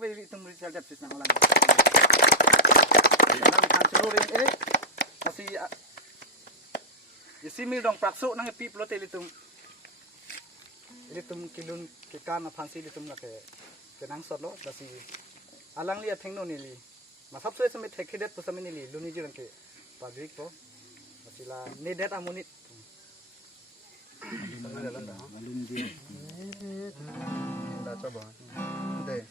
bayi itu mesti ada bisnis orang. Nang kanselurin masih isi mil dong prakso nang pip lo telitum kilun ke kan fansi litum na ke nang sot lo dasi alang liya thengno nili masap so esme thekhidet pusame nili luni jiran ke public po masila nedet amunit malum dia dah coba deh